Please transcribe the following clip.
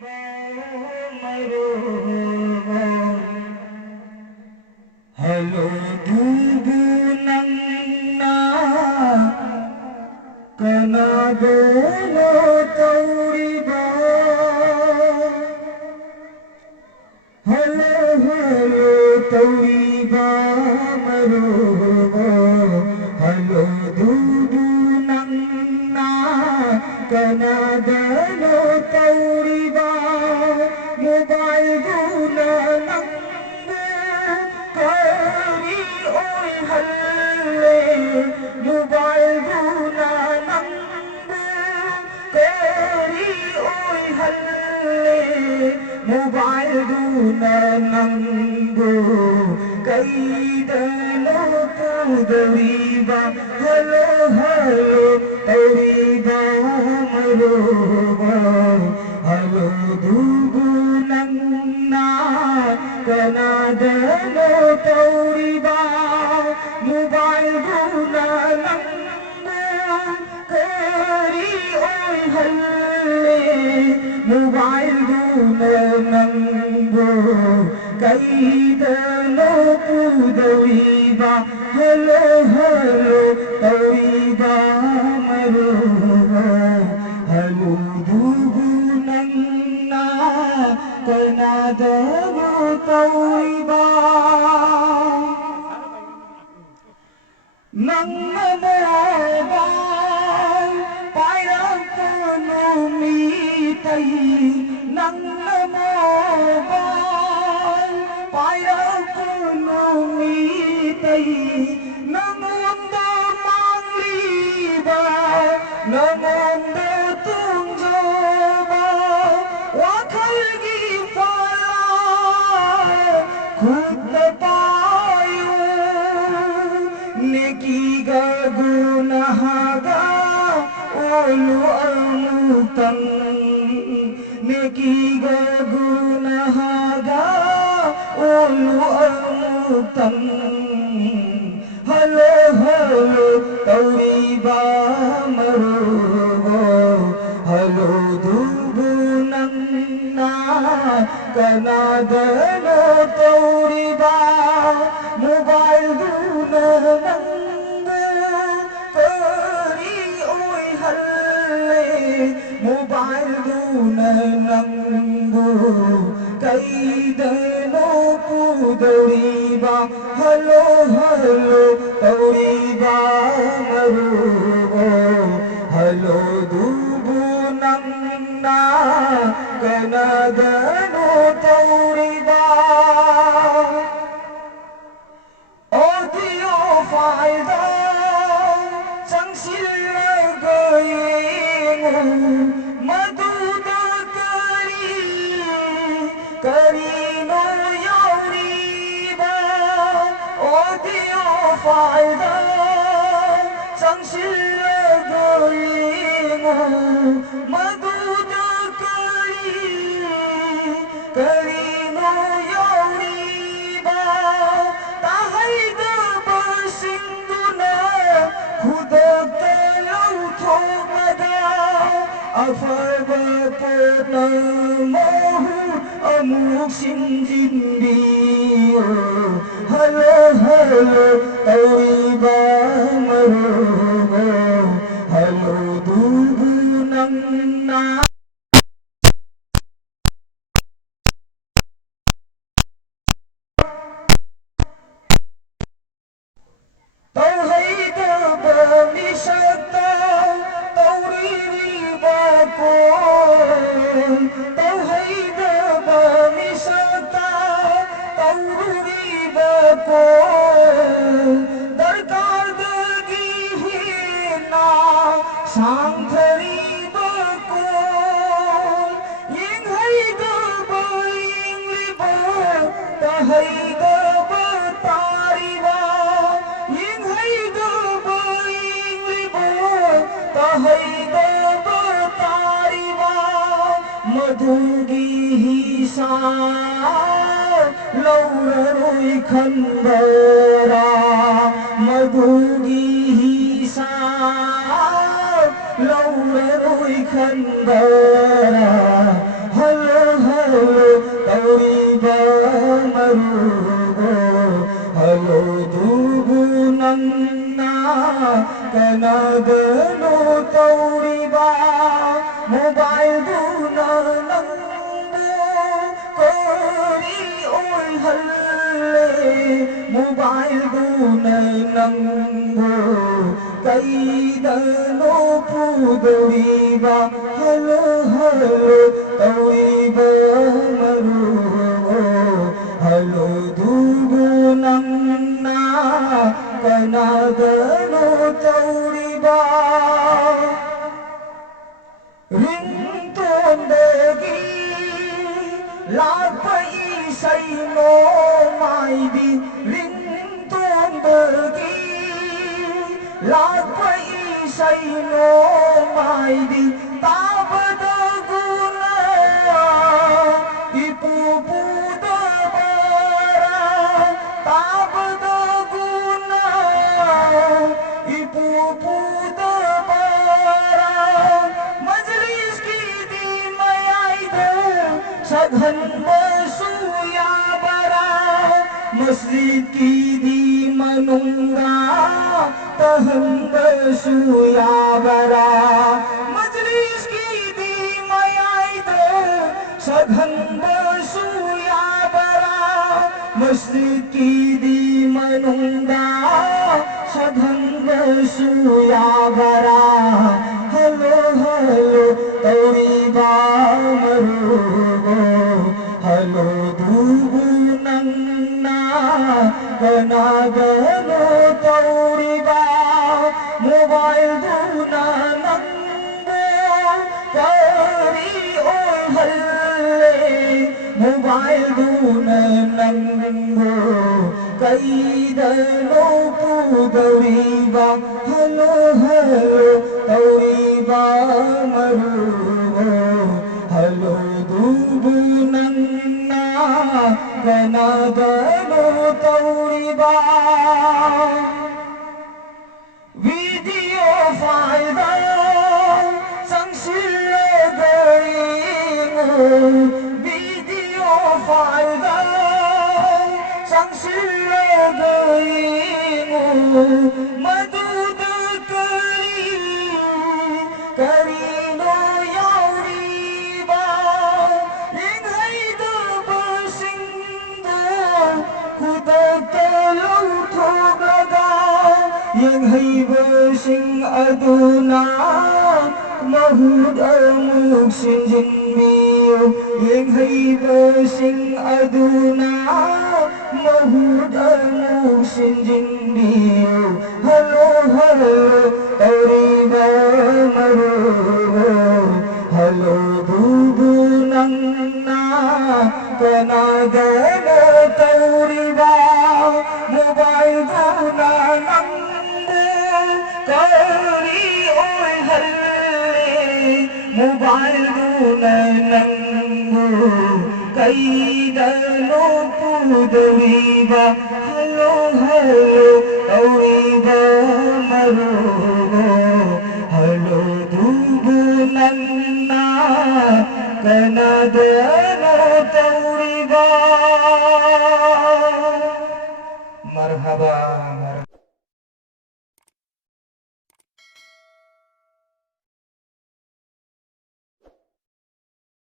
Halo dubunan na kanadelo tauriba. Halo halo tauriba maruba. Halo dubunan na kanadelo tauriba. Mobile dunan kari oi halle mobile duna nangu kari oi halle mobile duna nangu kaidano pudariba hello hello tariba maruba hello dugunanna kanadano tauriba mobile duna nangu kari oi halle mobile duna nangu kaidano pudariba hello hello tauriba maruba hello dugunanna kanadano tauriba nang mobile pairapano mitay nang mobile pairapano mitay nang mundo mangliba nang mundo tungjoba wakal gifala kutta payo neki gunahaga ulu amutan neki gunahaga ulu amutan halo halo tauriba marugo halo dubunanna kanadano tauriba mobile duna nangu kari oi halle mobile duna nangu kaidano pudariba halo halo tauriba marugo halo dubunanna kanadano tauriba audio file chẳng silagayeng maduda karino yauriba audio file chẳng silagayeng maduda karino yauriba tahay singuna khudakta lauthomada afaba pona mohu amuk sinjindiyo halo halo tauriba marugo halo dubunanna madhugi hisa lauraroi khandara madhugi hisa lauraroi khandara hello kanadano tauriba mobile duna nangbo kori oi halle mobile duna nangbo kaidano pudoriba hello hello tauriba maru hello dugu nangna kanadano tauriba ringtondagi lapai say no maidi ringtondagi lapai say no maidi tabada guna ipupuda bara tabada guna ipupuda bara majlis ki di mayaida sadhan basuya bara masjid ki di manunga tahan basuya bara majlis ki di mayaida sadhan basuya bara masjid ki di manunga sadhan basuya bara hello hello tauriba maru hello dugu nangna kanadano tauriba mobile duna nangbo kari oi halle mobile duna nangbo kaidano pudoriba hello hello tauriba maru hello dugu nangna kanadano tauriba video file sangsile gaingo video file sangsile gaingo maduda karino yauriba inghaida basingdo kudagalo thoglaga yenghaiba sing aduna mahud amuk sinjinmiyo yenghaiba sing aduna mahud amuk sinjinmiyo hello hello tauriba maru hello dugu nangna kanadano tauriba mobile duna nangbo kari oi halle mobile duna nangbo kaidano pudoriba hello hello tauriba maru hello dugu nangna kanadano tauriba marhaba